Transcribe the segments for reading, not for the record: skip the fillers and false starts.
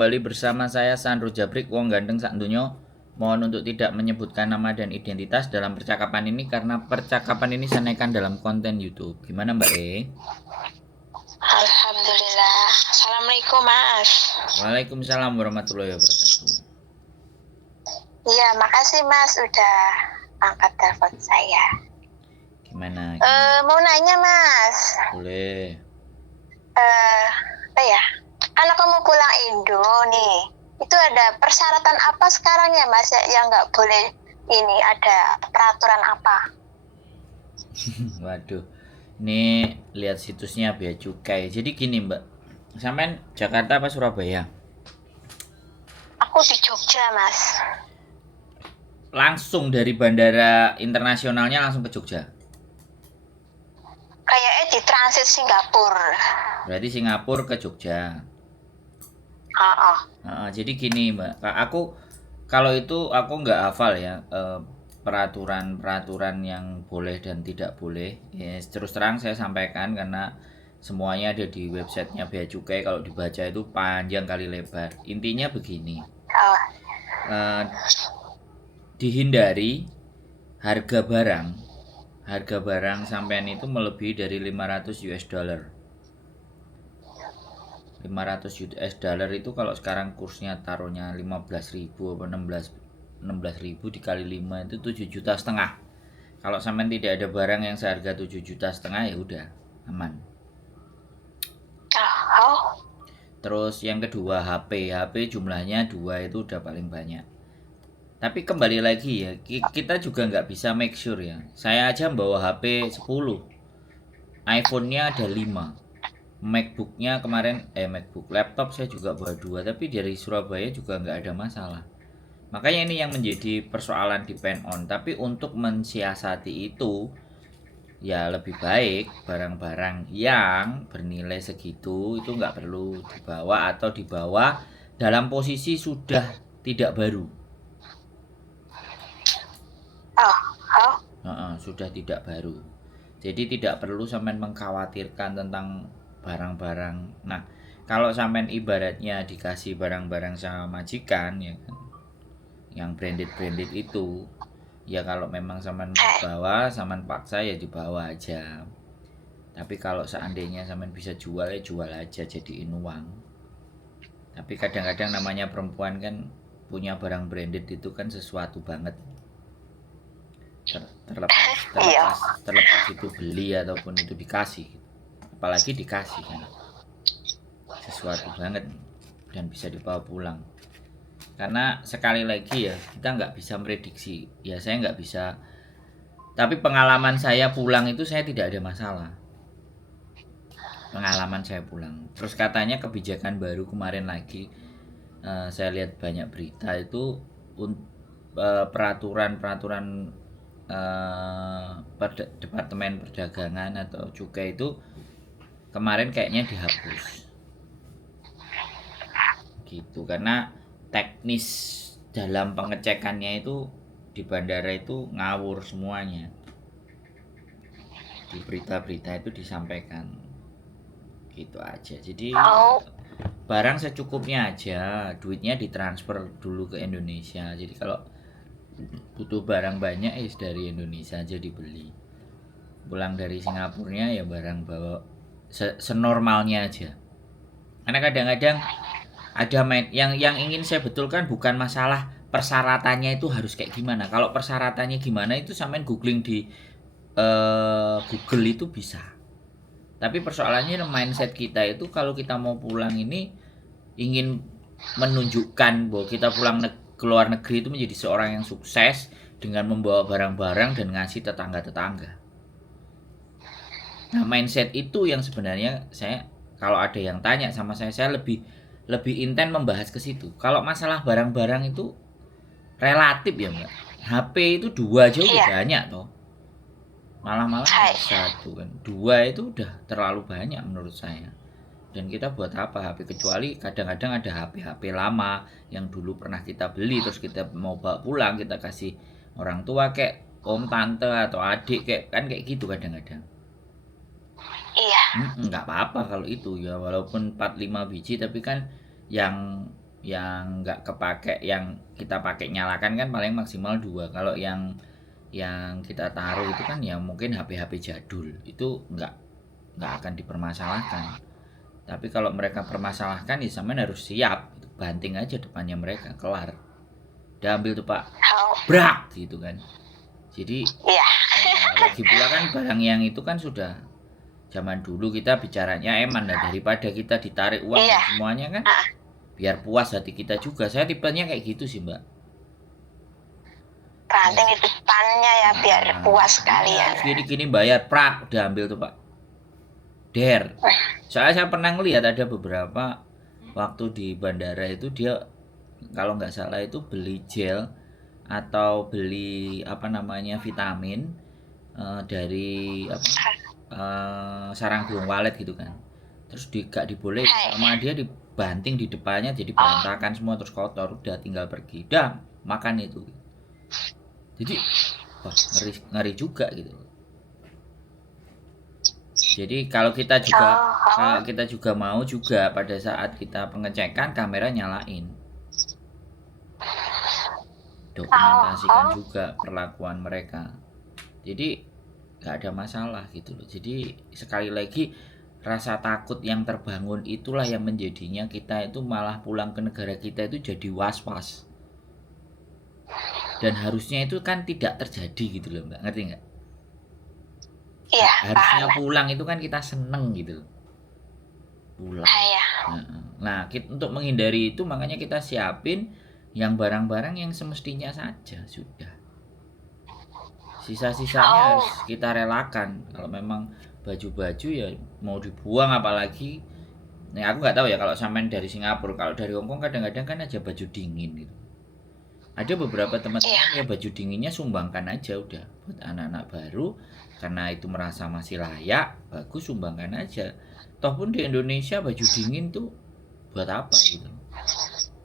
kembali bersama saya Sandro Jabrik, wong ganteng sak dunyo. Mohon untuk tidak menyebutkan nama dan identitas dalam percakapan ini karena percakapan ini saya naikkan dalam konten YouTube. Gimana Mbak E? Alhamdulillah. Assalamualaikum Mas. Waalaikumsalam warahmatullahi wabarakatuh. Iya, makasih Mas udah angkat telepon saya. Gimana? Mau nanya Mas. Boleh. Apa ya? Anak kamu pulang Indo nih. Itu ada persyaratan apa sekarang ya Mas yang nggak boleh ini, ada peraturan apa? Waduh. Ini lihat situsnya Bea Cukai. Jadi gini Mbak, sampean Jakarta apa Surabaya? Aku di Jogja Mas. Langsung dari bandara internasionalnya langsung ke Jogja. Kayaknya di transit Singapura. Berarti Singapura ke Jogja. Jadi gini Mbak, aku kalau itu aku nggak hafal ya peraturan-peraturan yang boleh dan tidak boleh. Ya, terus terang saya sampaikan karena semuanya ada di websitenya Bea Cukai. Kalau dibaca itu panjang kali lebar. Intinya begini, dihindari harga barang sampean itu melebihi dari 500 US dollar. 500 US dollar itu kalau sekarang kursnya taruhnya 15.000 apa 16.000 dikali 5 itu 7,5 juta. Kalau sampean tidak ada barang yang seharga 7,5 juta ya udah aman. Terus yang kedua HP jumlahnya 2 itu udah paling banyak. Tapi kembali lagi ya, kita juga nggak bisa make sure ya. Saya aja bawa HP 10, iPhone-nya ada 5, MacBook-nya kemarin laptop saya juga bawa 2, tapi dari Surabaya juga nggak ada masalah. Makanya ini yang menjadi persoalan depend on. Tapi untuk mensiasati itu ya lebih baik barang-barang yang bernilai segitu itu nggak perlu dibawa atau dibawa dalam posisi sudah tidak baru. Sudah tidak baru. Jadi tidak perlu sampean mengkhawatirkan tentang barang-barang. Nah, kalau sampean ibaratnya dikasih barang-barang sama majikan ya kan, yang branded itu, ya kalau memang sampean mau bawa, sampean paksa ya dibawa aja. Tapi kalau seandainya sampean bisa jual ya jual aja, jadiin uang. Tapi kadang-kadang namanya perempuan kan punya barang branded itu kan sesuatu banget. Terlepas itu beli ataupun itu dikasih, apalagi dikasih kan sesuatu banget dan bisa dibawa pulang. Karena sekali lagi ya kita nggak bisa prediksi ya, saya nggak bisa, tapi pengalaman saya pulang itu saya tidak ada masalah. Pengalaman saya pulang, terus katanya kebijakan baru kemarin lagi saya lihat banyak berita itu peraturan Departemen Perdagangan atau Cukai itu kemarin kayaknya dihapus gitu, karena teknis dalam pengecekannya itu di bandara itu ngawur semuanya. Di berita-berita itu disampaikan gitu aja. Jadi barang secukupnya aja, duitnya ditransfer dulu ke Indonesia. Jadi kalau butuh barang banyak ya dari Indonesia aja dibeli. Pulang dari Singapurnya ya barang bawa senormalnya aja. Karena kadang-kadang ada yang ingin saya betulkan bukan masalah persyaratannya itu harus kayak gimana. Kalau persyaratannya gimana itu sampean googling di Google itu bisa. Tapi persoalannya mindset kita itu kalau kita mau pulang ini ingin menunjukkan bahwa kita pulang ke luar negeri itu menjadi seorang yang sukses dengan membawa barang-barang dan ngasih tetangga-tetangga. Nah, mindset itu yang sebenarnya saya kalau ada yang tanya sama saya lebih intens membahas ke situ. Kalau masalah barang-barang itu relatif ya Mbak. HP itu 2 aja udah banyak toh. Malah satu kan. 2 itu udah terlalu banyak menurut saya. Dan kita buat apa HP, kecuali kadang-kadang ada HP lama yang dulu pernah kita beli terus kita mau bawa pulang, kita kasih orang tua kayak om tante atau adik kayak gitu kadang-kadang. Iya. Nggak apa-apa kalau itu ya, walaupun 4-5 biji tapi kan yang yang nggak kepake, yang kita pakai nyalakan kan paling maksimal 2. Kalau yang kita taruh itu kan ya mungkin HP-HP jadul, itu nggak akan dipermasalahkan. Tapi kalau mereka permasalahkan ya sampean harus siap, banting aja depannya mereka, kelar. Udah ambil tuh Pak, Oh, brak gitu kan. Jadi iya. lagi pula kan barang yang itu kan sudah zaman dulu kita bicaranya eman lah, daripada kita ditarik uang Iya. dan semuanya kan, Ah, biar puas hati kita juga. Saya tipenya kayak gitu sih Mbak. banting di depannya ya biar puas Iya, kalian. gini-gini bayar, prak, udah ambil tuh Pak. Der. Soalnya saya pernah ngelihat ada beberapa waktu di bandara itu dia kalau nggak salah itu beli gel atau beli apa namanya vitamin dari apa sarang burung walet gitu kan. Terus gak dibolehin sama dia, dibanting di depannya jadi berantakan semua, terus kotor, udah tinggal pergi. Udah makan itu. Jadi wah, ngeri juga gitu. Jadi kalau kita juga mau juga pada saat kita pengecekan kamera nyalain. Dokumentasikan juga perlakuan mereka. Jadi nggak ada masalah gitu loh. Jadi sekali lagi rasa takut yang terbangun itulah yang menjadinya kita itu malah pulang ke negara kita itu jadi was-was. Dan harusnya itu kan tidak terjadi gitu loh Mbak, ngerti nggak? Iya, Harusnya paham. pulang itu kan kita seneng gitu loh. Pulang. Iya. Nah, untuk menghindari itu makanya kita siapin yang barang-barang yang semestinya saja sudah. Sisa-sisanya harus kita relakan. Kalau memang baju-baju ya mau dibuang, apalagi nah aku nggak tahu ya kalau sampean dari Singapura, kalau dari Hongkong kadang-kadang kan aja baju dingin gitu. Ada beberapa teman-teman ya baju dinginnya sumbangkan aja udah buat anak-anak baru, karena itu merasa masih layak, bagus sumbangkan aja. Toh pun di Indonesia baju dingin tuh buat apa gitu.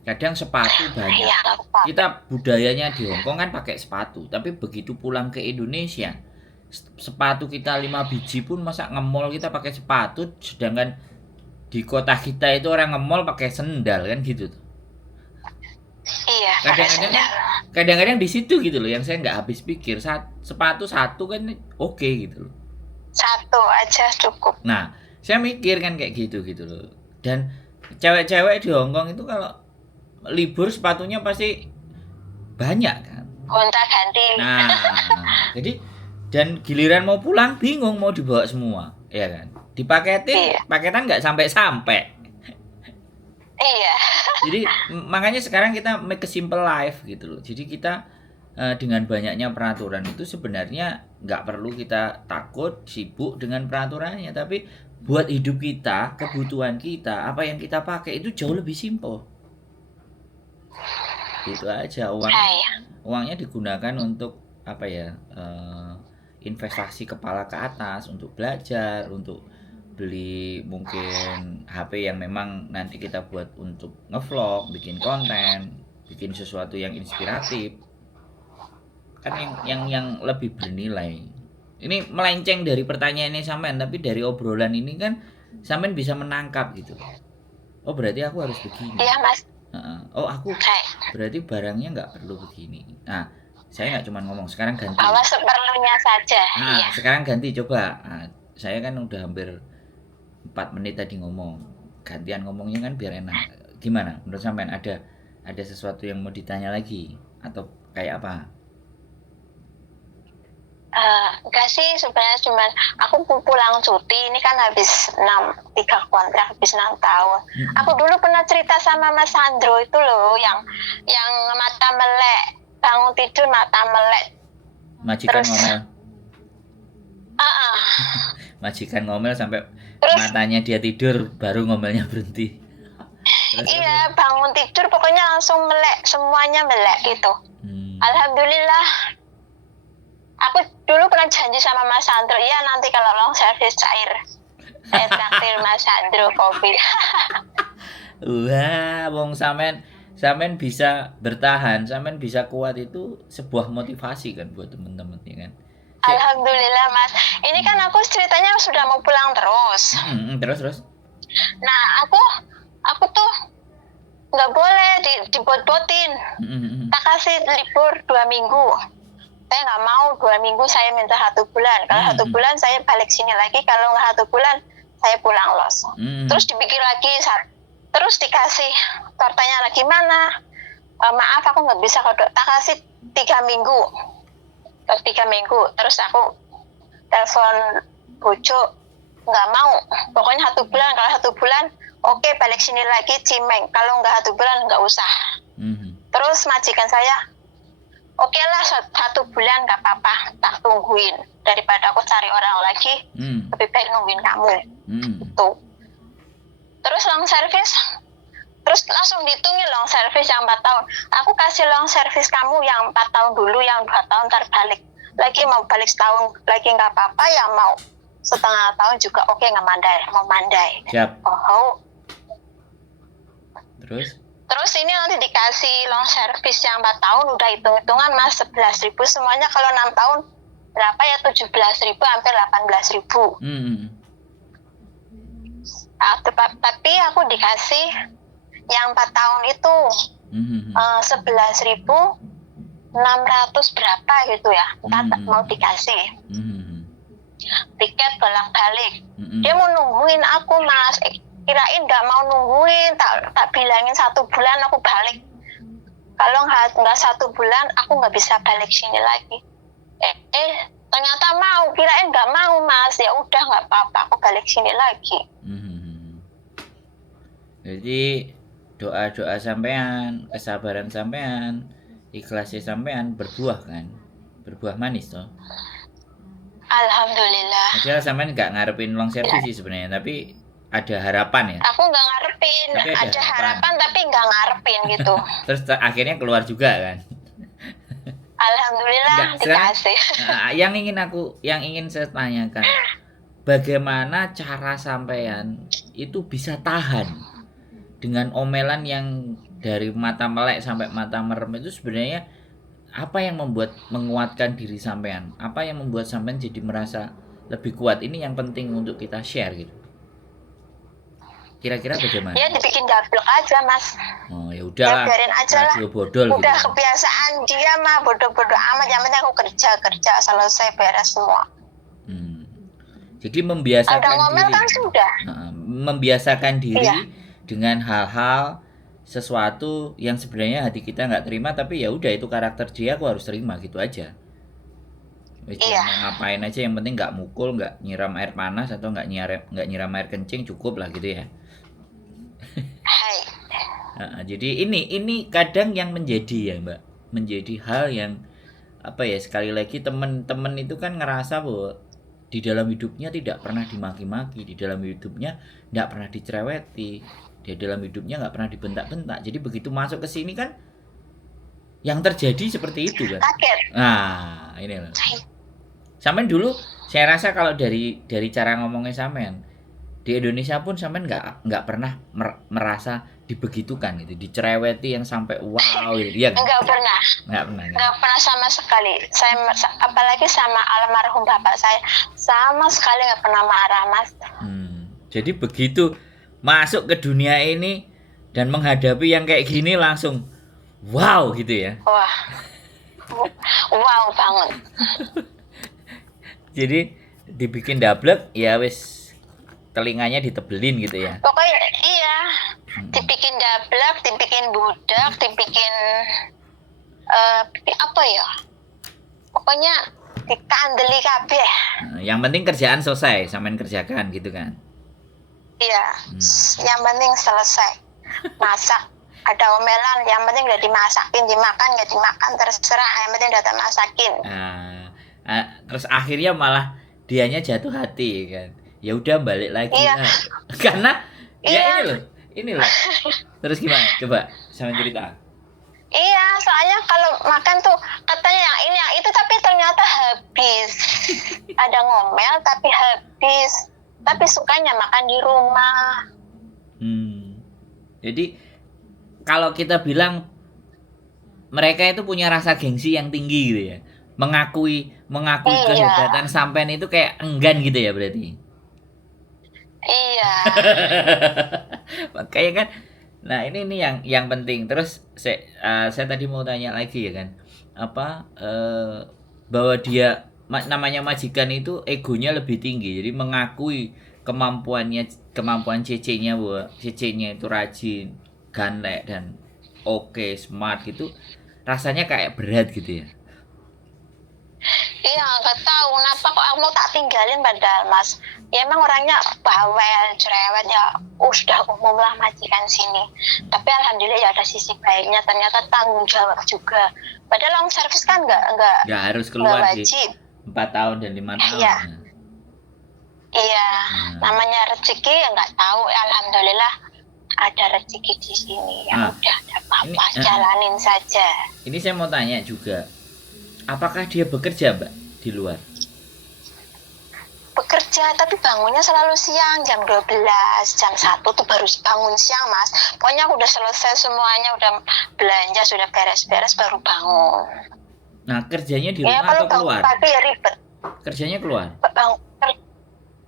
Kadang sepatu banyak. Kita budayanya di Hongkong kan pakai sepatu, tapi begitu pulang ke Indonesia, sepatu kita 5 biji pun masa nge-mall kita pakai sepatu, sedangkan di kota kita itu orang nge-mall pakai sendal kan gitu tuh. Iya. Kadang-kadang di situ gitu loh yang saya nggak habis pikir. Sepatu satu kan oke gitu loh. Satu aja cukup. Nah, saya mikir kan kayak gitu loh. Dan cewek-cewek di Hongkong itu kalau libur sepatunya pasti banyak kan. Gonta-ganti. Nah, jadi dan giliran mau pulang bingung mau dibawa semua, ya kan? Dipaketin, paketan nggak sampai-sampai. Iya. Jadi makanya sekarang kita make a simple life gitu loh. Jadi kita dengan banyaknya peraturan itu sebenarnya nggak perlu kita takut sibuk dengan peraturannya, tapi buat hidup kita, kebutuhan kita, apa yang kita pakai itu jauh lebih simple. Gitu aja. Uangnya digunakan untuk apa ya, investasi kepala ke atas, untuk belajar, untuk beli mungkin HP yang memang nanti kita buat untuk ngevlog, bikin konten, bikin sesuatu yang inspiratif, kan yang lebih bernilai. Ini melenceng dari pertanyaan ini sampean, tapi dari obrolan ini kan sampean bisa menangkap gitu. Oh berarti aku harus begini. Iya Mas. Oh aku berarti barangnya nggak perlu begini. Nah saya nggak cuma ngomong, sekarang ganti. Bawa seperlunya saja. Nah sekarang ganti coba. Nah, saya kan udah hampir 4 menit tadi ngomong, gantian ngomongnya kan biar enak. Gimana menurut sampean, ada sesuatu yang mau ditanya lagi atau kayak apa? Enggak sih, sebenarnya cuman aku pulang cuti ini kan habis 3 kontrak habis 6 tahun. Aku dulu pernah cerita sama Mas Sandro itu loh, yang mata melek, bangun tidur mata melek. Majikan ngomel. Majikan ngomel sampai matanya dia tidur baru ngomelnya berhenti. Iya, bangun tidur pokoknya langsung melek, semuanya melek gitu. Alhamdulillah. Aku dulu pernah janji sama Mas Sandro, ya nanti kalau long service air saya traktir Mas Sandro kopi. Wah, wong sampean bisa bertahan, sampean bisa kuat, itu sebuah motivasi kan buat temen-temen ya kan. Alhamdulillah Mas. Ini kan aku ceritanya sudah mau pulang terus. Terus. Nah, aku tuh nggak boleh dibot-botin. Tak kasih libur 2 minggu. Saya nggak mau 2 minggu, saya minta 1 bulan. Kalau 1 bulan saya balik sini lagi, kalau nggak 1 bulan saya pulang los. Terus dipikir lagi, terus dikasih tortanya lagi mana? Maaf aku nggak bisa kodok, tak kasih 3 minggu. Terus 3 minggu, terus aku telepon bojo, nggak mau. Pokoknya 1 bulan, kalau 1 bulan oke, balik sini lagi Cimeng. Kalau nggak 1 bulan nggak usah. Terus majikan saya, oke lah 1 bulan nggak apa-apa, tak tungguin. Daripada aku cari orang lagi, lebih baik nungguin kamu. Gitu. Terus long service, terus langsung dihitungin long service yang 4 tahun. Aku kasih long service kamu yang 4 tahun dulu, yang 2 tahun ntar balik. Lagi mau balik setahun lagi nggak apa-apa, yang mau setengah tahun juga oke, nggak mandai, mau mandai. Siap. Oh. Terus ini nanti dikasih long service yang 4 tahun, udah hitung-hitungan mas 11.000 semuanya. Kalau 6 tahun berapa ya, 17.000 hampir 18.000. Tapi aku dikasih yang 4 tahun itu 11.600 berapa gitu ya, mau dikasih tiket bolak-balik. Dia mau nungguin aku mas, kirain nggak mau nungguin, tak bilangin 1 bulan aku balik. Kalau nggak 1 bulan aku nggak bisa balik sini lagi. Ternyata mau, kirain nggak mau mas. Ya udah nggak apa-apa, aku balik sini lagi. Jadi doa-doa sampean, kesabaran sampean, ikhlasnya sampean berbuah kan, berbuah manis toh. Alhamdulillah. Padahal sampean nggak ngarepin long service sih sebenarnya, tapi ada harapan ya. Aku nggak ngarepin, ada harapan tapi nggak ngarepin gitu. Terus akhirnya keluar juga kan. Alhamdulillah dikasih. Yang ingin saya tanyakan, bagaimana cara sampean itu bisa tahan dengan omelan yang dari mata melek sampai mata merem itu? Sebenarnya apa yang menguatkan diri sampean? Apa yang membuat sampean jadi merasa lebih kuat? Ini yang penting untuk kita share gitu. Kira-kira bagaimana? Ya dibikin dablek aja mas. Oh ya udahlah. Biarin aja lah. Bodol udah gitu. Kebiasaan dia mah bodoh-bodoh amat. Yang penting aku kerja selesai beres semua. Jadi membiasakan ngomel diri. Kan sudah. Membiasakan diri dengan hal-hal sesuatu yang sebenarnya hati kita nggak terima, tapi ya udah itu karakter dia, aku harus terima gitu aja. Mau ngapain aja, yang penting nggak mukul, nggak nyiram air panas atau nggak nyiram air kencing, cukup lah gitu ya. Jadi ini kadang yang menjadi ya mbak, menjadi hal yang apa ya, sekali lagi teman-teman itu kan ngerasa bahwa di dalam hidupnya tidak pernah dimaki-maki, di dalam hidupnya nggak pernah dicereweti, di dalam hidupnya nggak pernah dibentak-bentak. Jadi begitu masuk ke sini kan yang terjadi seperti itu kan. Nah ini loh. Sampean dulu saya rasa kalau dari cara ngomongnya sampean di Indonesia pun sampean nggak pernah merasa dibegitukan gitu, dicereweti yang sampai wow gitu. Iya kan? Nggak pernah sama sekali. Saya apalagi sama almarhum bapak saya sama sekali nggak pernah marah mas. Jadi begitu masuk ke dunia ini dan menghadapi yang kayak gini langsung wow gitu ya. Wow banget. Jadi dibikin dablek ya wis, telinganya ditebelin gitu ya. Pokoknya iya, dibikin dablek, dibikin budak, dibikin apa ya? Pokoknya dikandeli kabeh. Yang penting kerjaan selesai, sampean kerjakan gitu kan. Iya. Yang penting selesai. Masak, ada omelan, yang penting udah dimasakin, dimakan nggak dimakan terserah, yang penting udah masakin. Terus akhirnya malah dianya jatuh hati kan. Ya udah balik lagi. Karena ya ini loh. Terus gimana? Coba sama cerita. Iya, soalnya kalau makan tuh katanya yang ini yang itu, tapi ternyata habis. Ada ngomel tapi habis. Tapi sukanya makan di rumah. Jadi kalau kita bilang mereka itu punya rasa gengsi yang tinggi gitu ya. Mengakui kehebatan sampean itu kayak enggan gitu ya berarti. Iya. Makanya kan Nah, ini yang penting. Terus saya tadi mau tanya lagi ya kan. Apa bahwa dia namanya majikan itu egonya lebih tinggi. Jadi mengakui kemampuan Cece-nya bahwa Cece-nya itu rajin, gandeng dan oke, smart gitu. Rasanya kayak berat gitu ya. Iya, nggak tahu kenapa kok aku mau tak tinggalin padahal Mas. Ya emang orangnya bawel, cerewet ya, sudah umum lah majikan sini. Tapi alhamdulillah ya ada sisi baiknya, ternyata tanggung jawab juga. Padahal long service kan Nggak harus nggak keluar sih. wajib. 4 tahun dan 5 tahun. Iya, Nah. iya. Namanya rezeki ya nggak tahu. Alhamdulillah ada rezeki di sini. Ya udah, ada apa-apa, jalanin saja. Ini saya mau tanya juga. Apakah dia bekerja, Mbak, di luar? Bekerja, tapi bangunnya selalu siang, jam 12, jam 1 tuh baru bangun siang, Mas. Pokoknya aku udah selesai semuanya, udah belanja, sudah beres-beres, baru bangun. Nah, kerjanya di Ya, rumah kalau atau keluar? bangun pagi ya ribet. Kerjanya keluar?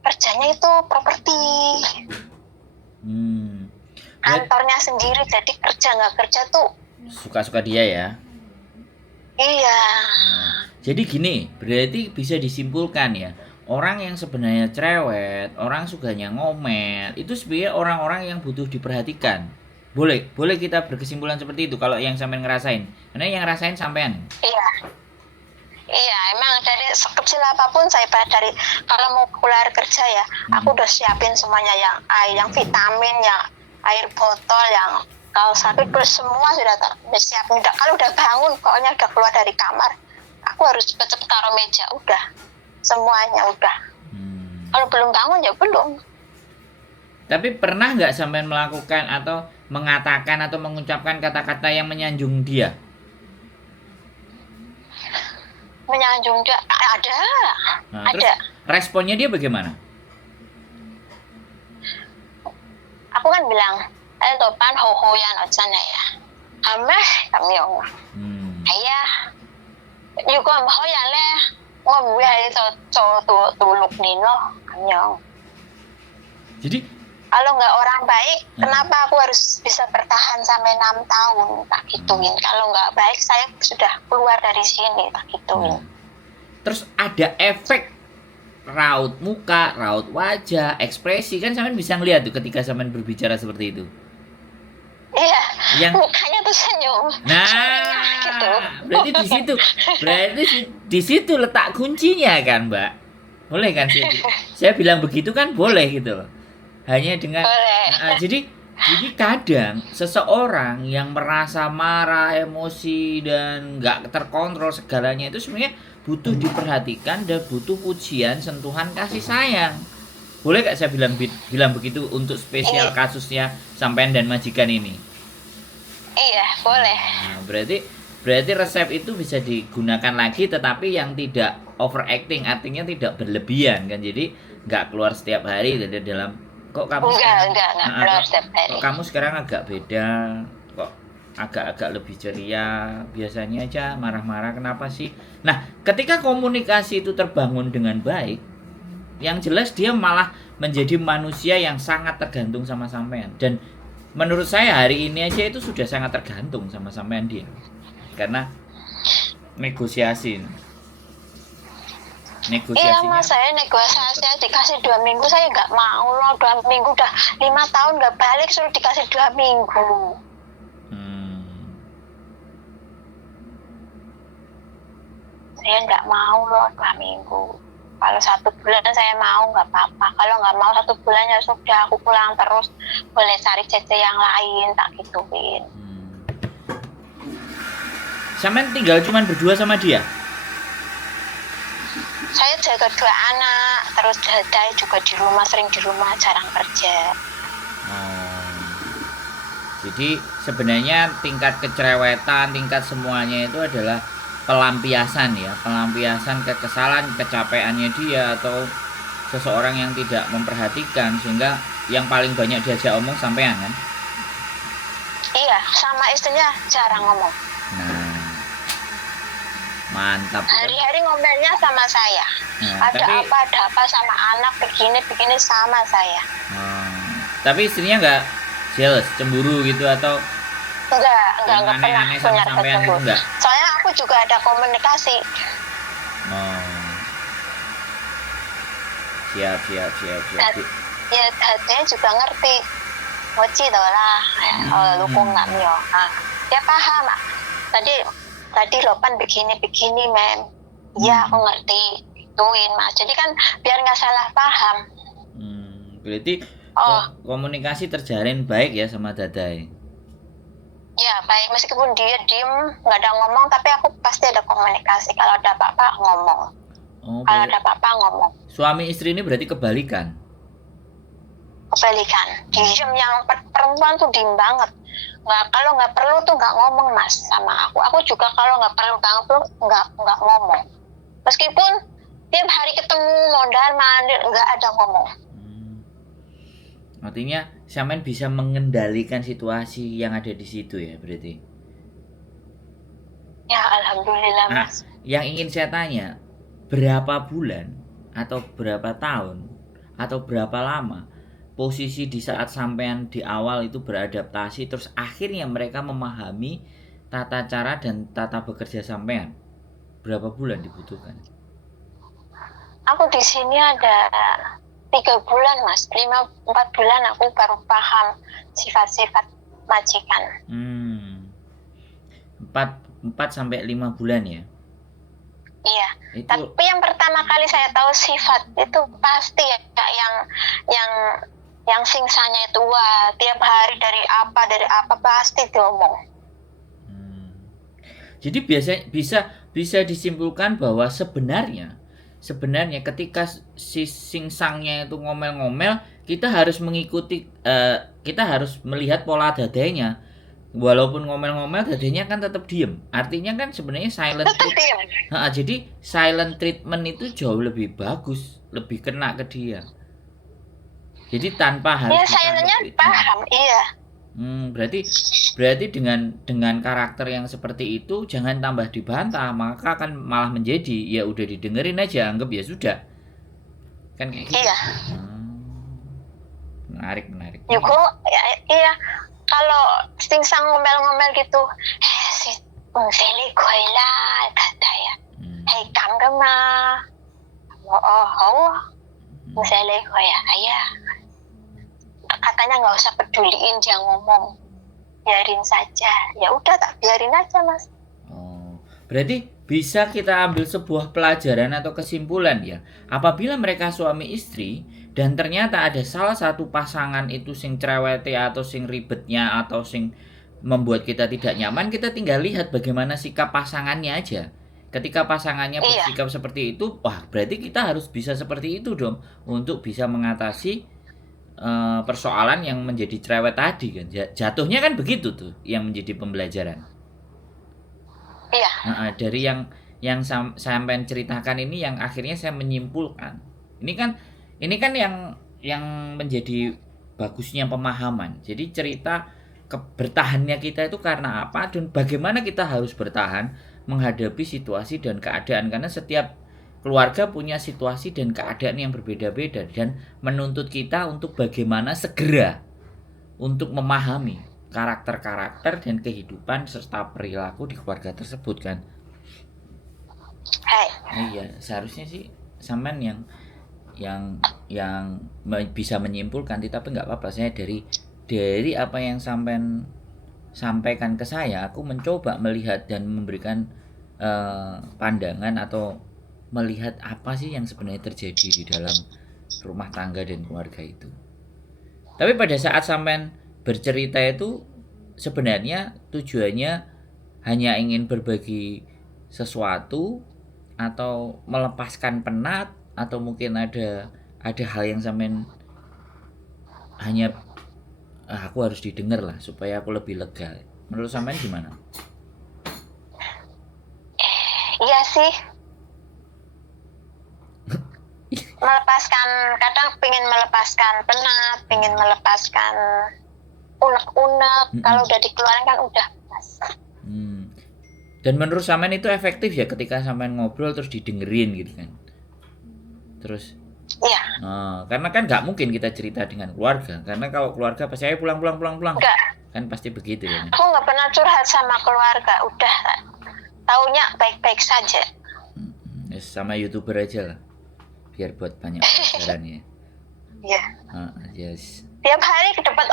Kerjanya itu properti. Kantornya sendiri, jadi kerja nggak kerja tuh suka-suka dia ya? Iya. Jadi gini, berarti bisa disimpulkan ya, orang yang sebenarnya cerewet, orang sukanya ngomel, itu sebenarnya orang-orang yang butuh diperhatikan. Boleh kita berkesimpulan seperti itu kalau yang sampean ngerasain. Karena yang ngerasain sampean. Iya, emang dari sekecil apapun saya dari kalau mau keluar kerja ya, aku udah siapin semuanya yang vitamin, yang air botol, yang kalau sakit semua sudah siapin. Kalau udah bangun, pokoknya udah keluar dari kamar, aku harus cepet-cepet taruh meja, udah semuanya udah. Kalau belum bangun ya belum. Tapi pernah nggak sampean melakukan atau mengatakan atau mengucapkan kata-kata yang menyanjung dia? Menyanjung dia ada. Nah, ada. Terus responnya dia bagaimana? Aku kan bilang, topan hohoyan aja ya. Ameh kami yang. Ayah, juga hoyan le. Ngomong itu tuluk nino kami yang. Jadi kalau nggak orang baik, kenapa aku harus bisa bertahan sampai 6 tahun tak gituin? Kalau nggak baik, saya sudah keluar dari sini tak gituin. Terus ada efek raut muka, raut wajah, ekspresi kan sampean bisa ngeliat tuh ketika sampean berbicara seperti itu. Iya, mukanya tuh senyum. Nah, gitu. Berarti di situ letak kuncinya kan, Mbak? Boleh kan sih? Saya bilang begitu kan boleh gitu loh. Hanya dengan jadi kadang seseorang yang merasa marah, emosi dan nggak terkontrol segalanya itu sebenarnya butuh diperhatikan dan butuh pujian, sentuhan kasih sayang. Boleh gak saya bilang begitu untuk spesial kasusnya sampean dan majikan ini? Iya, boleh. Nah, berarti resep itu bisa digunakan lagi tetapi yang tidak overacting, artinya tidak berlebihan kan. Jadi nggak keluar setiap hari dari dalam kok kamu kok kamu sekarang agak beda, kok agak-agak lebih ceria, biasanya aja marah-marah kenapa sih? Nah, ketika komunikasi itu terbangun dengan baik, yang jelas dia malah menjadi manusia yang sangat tergantung sama sampean. Dan menurut saya hari ini aja itu sudah sangat tergantung sama sampean dia. Karena negosiasi. Iya mas, saya negosiasi dikasih 2 minggu, saya nggak mau loh. 2 minggu udah 5 tahun nggak balik, suruh dikasih 2 minggu. Saya nggak mau loh 2 minggu. Kalau 1 bulan saya mau nggak apa-apa. Kalau nggak mau 1 bulan ya sudah, aku pulang terus. Boleh cari cece yang lain, tak gituin. Sampean tinggal cuman berdua sama dia? Saya jaga 2 anak, terus Dadai juga di rumah, sering di rumah, jarang kerja. Jadi sebenarnya tingkat kecerewetan, tingkat semuanya itu adalah pelampiasan ya, pelampiasan kekesalan, kecapeannya dia atau seseorang yang tidak memperhatikan sehingga yang paling banyak diajak omong sampean kan? Iya, sama istrinya jarang ngomong. Nah, mantap. Hari-hari ngomelnya sama saya. Ada apa sama anak begini sama saya. Tapi istrinya nggak jealous, cemburu gitu atau enggak pernah aneh-aneh sama punya sampean itu cemburu. enggak? Soalnya aku juga ada komunikasi. Oh. Siap. Ya hatinya juga ngerti. Mochi tau lah, lukung nggak mio. Dia paham. Tadi Lopan begini mem. Iya aku ngerti. Ituin mas. Jadi kan biar nggak salah paham. Berarti komunikasi terjalin baik ya sama Dadai. Ya baik, meskipun dia diem nggak ada ngomong, tapi aku pasti ada komunikasi. Kalau ada apa-apa ngomong. Kalau ada apa-apa ngomong. Suami istri ini berarti kebalikan. Diem, yang perempuan tuh diem banget. Kalau nggak perlu tuh nggak ngomong mas sama aku. Aku juga kalau nggak perlu banget tuh nggak ngomong. Meskipun tiap hari ketemu mondar mandir nggak ada ngomong. Artinya sampean bisa mengendalikan situasi yang ada di situ ya berarti. Ya alhamdulillah mas. Yang ingin saya tanya, berapa bulan atau berapa tahun atau berapa lama posisi di saat sampean di awal itu beradaptasi terus akhirnya mereka memahami tata cara dan tata bekerja sampean? Berapa bulan dibutuhkan? Aku di sini ada 3 bulan mas, 4 bulan aku baru paham sifat-sifat majikan. 4 sampai 5 bulan ya? Iya. Tapi yang pertama kali saya tahu sifat itu pasti ya yang singsanya itu tiap hari dari apa pasti diomong. Jadi bisa disimpulkan bahwa sebenarnya ketika si singsangnya itu ngomel-ngomel, kita harus mengikuti, kita harus melihat pola dadanya. Walaupun ngomel-ngomel, dadanya kan tetap diem. Artinya kan sebenarnya silent treatment. Jadi silent treatment itu jauh lebih bagus, lebih kena ke dia. Jadi tanpa harus. Iya, silentnya paham, iya. Berarti dengan karakter yang seperti itu jangan tambah dibantah, maka akan malah menjadi ya udah didengerin aja, anggap ya sudah. Kan kayak gitu. Iya. Menarik. Iya. Kalau singsang ngomel-ngomel gitu, si seli gue lah kata ya. Hei kamu mah. Seli gue ya, ayah. Katanya nggak usah peduliin dia ngomong, biarin saja. Ya udah tak biarin aja mas. Berarti bisa kita ambil sebuah pelajaran atau kesimpulan ya, apabila mereka suami istri dan ternyata ada salah satu pasangan itu sing cerewete atau sing ribetnya atau sing membuat kita tidak nyaman, kita tinggal lihat bagaimana sikap pasangannya aja. Ketika pasangannya bersikap seperti itu, wah berarti kita harus bisa seperti itu dong untuk bisa mengatasi persoalan yang menjadi cerewet tadi kan. Jatuhnya kan begitu tuh yang menjadi pembelajaran. Iya. Dari yang sampean ceritakan ini yang akhirnya saya menyimpulkan. Ini kan yang menjadi bagusnya pemahaman. Jadi cerita bertahannya kita itu karena apa dan bagaimana kita harus bertahan menghadapi situasi dan keadaan, karena setiap keluarga punya situasi dan keadaan yang berbeda-beda dan menuntut kita untuk bagaimana segera untuk memahami karakter-karakter dan kehidupan serta perilaku di keluarga tersebut kan. Iya, seharusnya sih sampean yang bisa menyimpulkan, tapi nggak apa-apa. Saya dari apa yang sampean sampaikan ke saya, aku mencoba melihat dan memberikan pandangan atau melihat apa sih yang sebenarnya terjadi di dalam rumah tangga dan keluarga itu. Tapi pada saat sampean bercerita itu sebenarnya tujuannya hanya ingin berbagi sesuatu atau melepaskan penat, atau mungkin ada hal yang sampean hanya aku harus didengar lah supaya aku lebih lega. Menurut sampean gimana? Iya sih. Melepaskan, kadang pengen melepaskan penat, pengen melepaskan unek-unek. Kalau udah dikeluarin kan udah pas. Dan menurut sampean itu efektif ya ketika sampean ngobrol terus didengerin gitu kan? Terus? Iya. Karena kan nggak mungkin kita cerita dengan keluarga, karena kalau keluarga pasti ayo pulang, Enggak. kan pasti begitu ya. Aku nggak pernah curhat sama keluarga. Udah, taunya baik-baik saja. Sama YouTuber aja lah, biar buat banyak pelajaran ya. Iya. Yes. Tiap hari dapat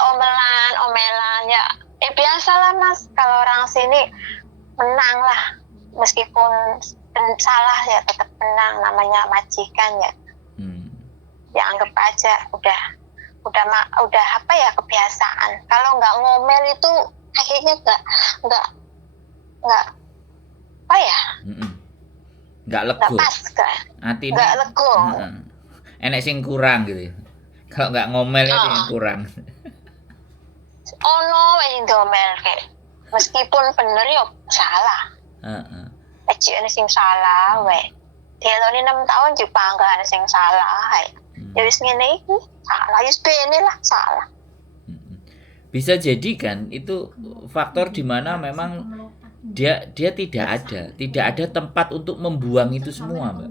omelan ya. Biasalah Mas, kalau orang sini menang lah, meskipun salah ya tetap menang, namanya majikan ya. Ya anggap aja udah apa ya, kebiasaan. Kalau nggak ngomel itu akhirnya nggak apa ya, nggak lego, nggak lego. Enek sing kurang gitu ya. Kalau nggak ngomel itu yang kurang. Yang ngomel kayak meskipun bener yo salah. Eci sing salah wae. Delone 6 tahun juga enggak ada sing salah. Ya wis ngene iki, salah wis bene lah salah. Bisa jadi kan itu faktor di mana memang dia tidak ada tempat untuk membuang itu semua, Mbak.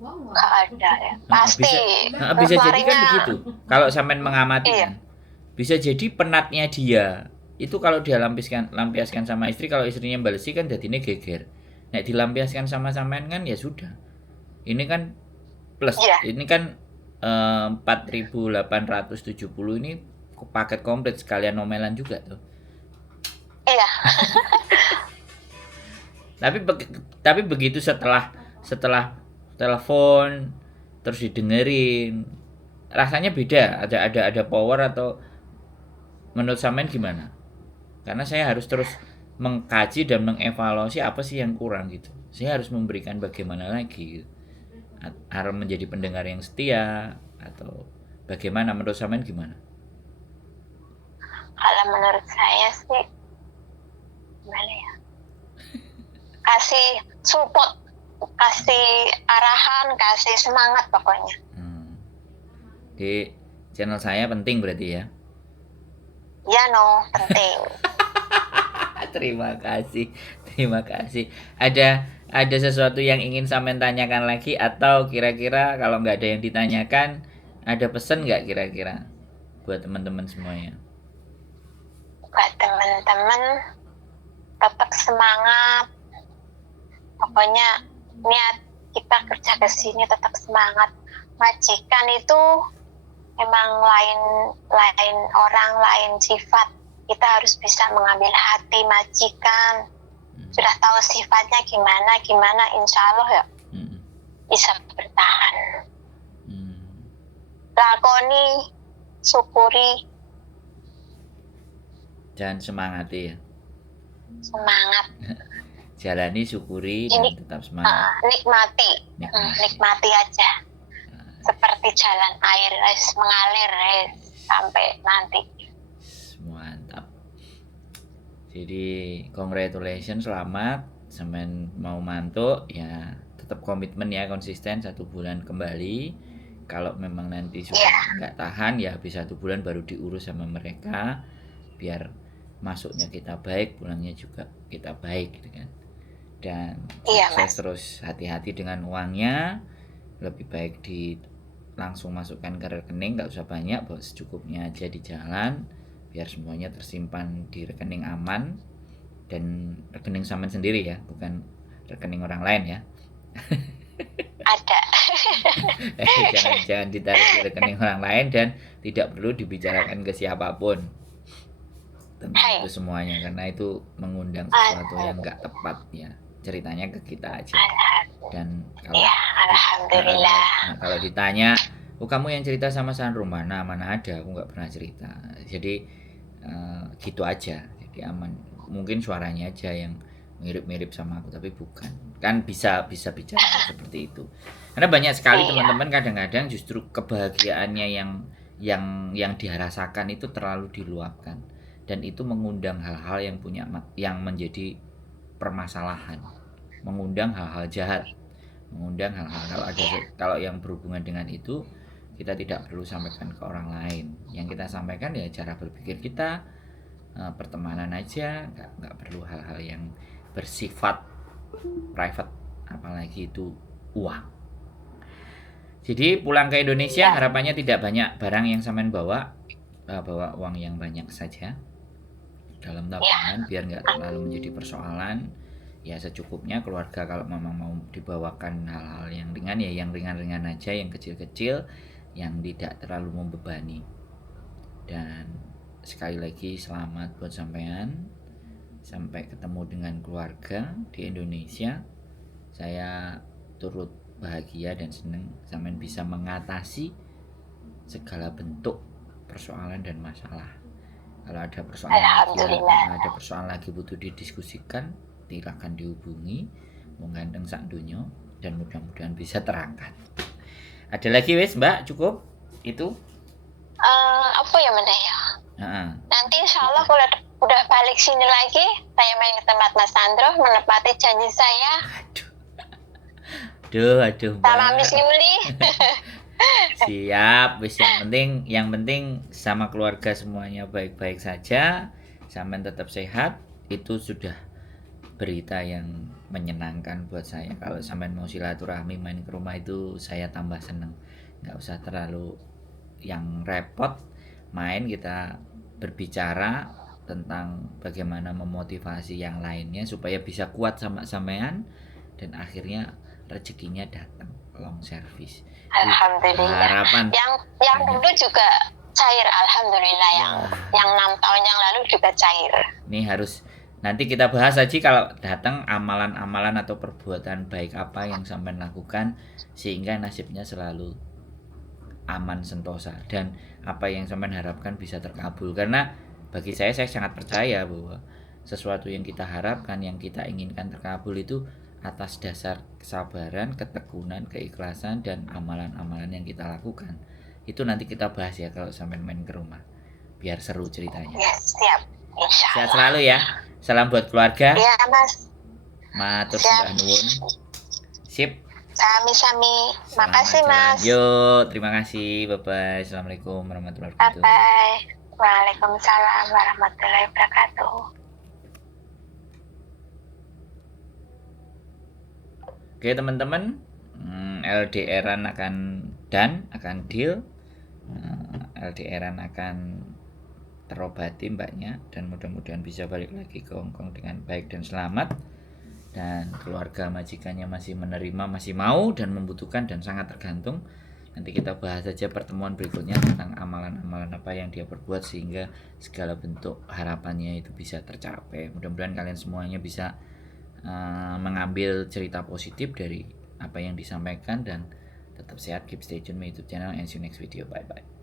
Nggak ada ya. Pasti. Bisa jadi kan begitu. Kalau sampean mengamati kan. Bisa jadi penatnya dia itu kalau dia lampiaskan sama istri, kalau istrinya balesi kan jadinya geger. Nek dilampiaskan sama sampean kan ya sudah. Ini kan plus. Ini kan 4.870 ini paket komplit sekalian nomelan juga tuh. Iya. Tapi begitu setelah telepon terus didengerin, rasanya beda, ada power atau menurut sampean gimana? Karena saya harus terus mengkaji dan mengevaluasi apa sih yang kurang gitu. Saya harus memberikan bagaimana lagi gitu. Harus menjadi pendengar yang setia atau bagaimana, menurut sampean gimana? Kalau menurut saya sih gimana ya? Kasih support, kasih arahan, kasih semangat pokoknya. Di channel saya penting berarti ya? Ya penting. Terima kasih. Ada sesuatu yang ingin sampean tanyakan lagi, atau kira-kira kalau nggak ada yang ditanyakan, ada pesan nggak kira-kira buat teman-teman semuanya? Buat teman-teman tetap semangat. Pokoknya niat kita kerja ke sini tetap semangat. Majikan itu memang lain orang, lain sifat. Kita harus bisa mengambil hati majikan. Sudah tahu sifatnya gimana, insya Allah ya bisa bertahan. Lakoni, syukuri, dan semangati ya. Semangat. Jalani, syukuri, dan tetap semangat. Nikmati aja. Seperti jalan air, mengalir sampai nanti. Mantap. Jadi congratulations, selamat. Sampean mau mantuk ya, tetap komitmen ya, konsisten 1 bulan kembali. Kalau memang nanti sudah nggak tahan ya habis 1 bulan baru diurus sama mereka, biar masuknya kita baik, pulangnya juga kita baik gitu kan. Dan sukses terus, hati-hati dengan uangnya, lebih baik langsung masukkan ke rekening, nggak usah banyak, bawa secukupnya aja di jalan, biar semuanya tersimpan di rekening aman, dan rekening sampean sendiri ya, bukan rekening orang lain ya. Ada. Jangan ditarik di rekening orang lain, dan tidak perlu dibicarakan ke siapapun tentang itu semuanya, karena itu mengundang sesuatu yang nggak tepat ya. Ceritanya ke kita aja. Dan kalau ditanya, kamu yang cerita sama Sandro, mana ada, aku nggak pernah cerita. Jadi gitu aja, jadi aman. Mungkin suaranya aja yang mirip-mirip sama aku, tapi bukan. Kan bisa bicara seperti itu. Karena banyak sekali teman-teman kadang-kadang justru kebahagiaannya yang dia rasakan itu terlalu diluapkan, dan itu mengundang hal-hal yang menjadi permasalahan, mengundang hal-hal jahat, mengundang hal-hal kalau yang berhubungan dengan itu kita tidak perlu sampaikan ke orang lain. Yang kita sampaikan ya cara berpikir kita, pertemanan aja, nggak perlu hal-hal yang bersifat private, apalagi itu uang. Jadi pulang ke Indonesia harapannya tidak banyak barang yang sampean bawa uang yang banyak saja dalam tabungan biar nggak terlalu menjadi persoalan. Ya secukupnya keluarga kalau memang mau dibawakan hal-hal yang ringan ya yang ringan-ringan aja, yang kecil-kecil, yang tidak terlalu membebani. Dan sekali lagi selamat buat sampean, sampai ketemu dengan keluarga di Indonesia. Saya turut bahagia dan senang sampean bisa mengatasi segala bentuk persoalan dan masalah. Kalau ada persoalan lagi butuh didiskusikan, silakan dihubungi menggandeng sak dunyo dan mudah-mudahan bisa terangkat. Ada lagi wes Mbak, cukup itu? Apa ya mana ya? Nanti insya Allah kalau udah balik sini lagi, saya main ke tempat Mas Sandro menepati janji saya. Aduh Mbak. Sama Miss Yuli. Siap, wis yang penting sama keluarga semuanya baik-baik saja, sampean tetap sehat, itu sudah berita yang menyenangkan buat saya. Kalau sampean mau silaturahmi main ke rumah itu saya tambah seneng. Nggak usah terlalu yang repot, main kita berbicara tentang bagaimana memotivasi yang lainnya supaya bisa kuat sama sampean dan akhirnya rezekinya datang long service. Alhamdulillah. Harapan yang dulu juga cair, alhamdulillah. Yang 6 tahun yang lalu juga cair. Ini harus nanti kita bahas aja kalau datang amalan-amalan atau perbuatan baik apa yang sampean lakukan sehingga nasibnya selalu aman sentosa dan apa yang sampean harapkan bisa terkabul. Karena bagi saya sangat percaya bahwa sesuatu yang kita harapkan, yang kita inginkan terkabul itu atas dasar kesabaran, ketekunan, keikhlasan dan amalan-amalan yang kita lakukan. Itu nanti kita bahas ya kalau sampai main ke rumah. Biar seru ceritanya. Yes, siap. Insyaallah. Sehat selalu ya. Salam buat keluarga. Iya, Mas. Matur sembah nuwun. Sip. Sami-sami. Makasih, Mas. Yo, terima kasih. Bye-bye. Assalamualaikum warahmatullahi wabarakatuh. Bye-bye. Waalaikumsalam warahmatullahi wabarakatuh. Oke teman-teman, LDR-an akan deal, LDR-an akan terobati mbaknya dan mudah-mudahan bisa balik lagi ke Hongkong dengan baik dan selamat, dan keluarga majikannya masih menerima, masih mau dan membutuhkan dan sangat tergantung. Nanti kita bahas saja pertemuan berikutnya tentang amalan-amalan apa yang dia perbuat sehingga segala bentuk harapannya itu bisa tercapai. Mudah-mudahan kalian semuanya bisa mengambil cerita positif dari apa yang disampaikan dan tetap sehat, keep stay tune my YouTube channel and see you next video. Bye bye.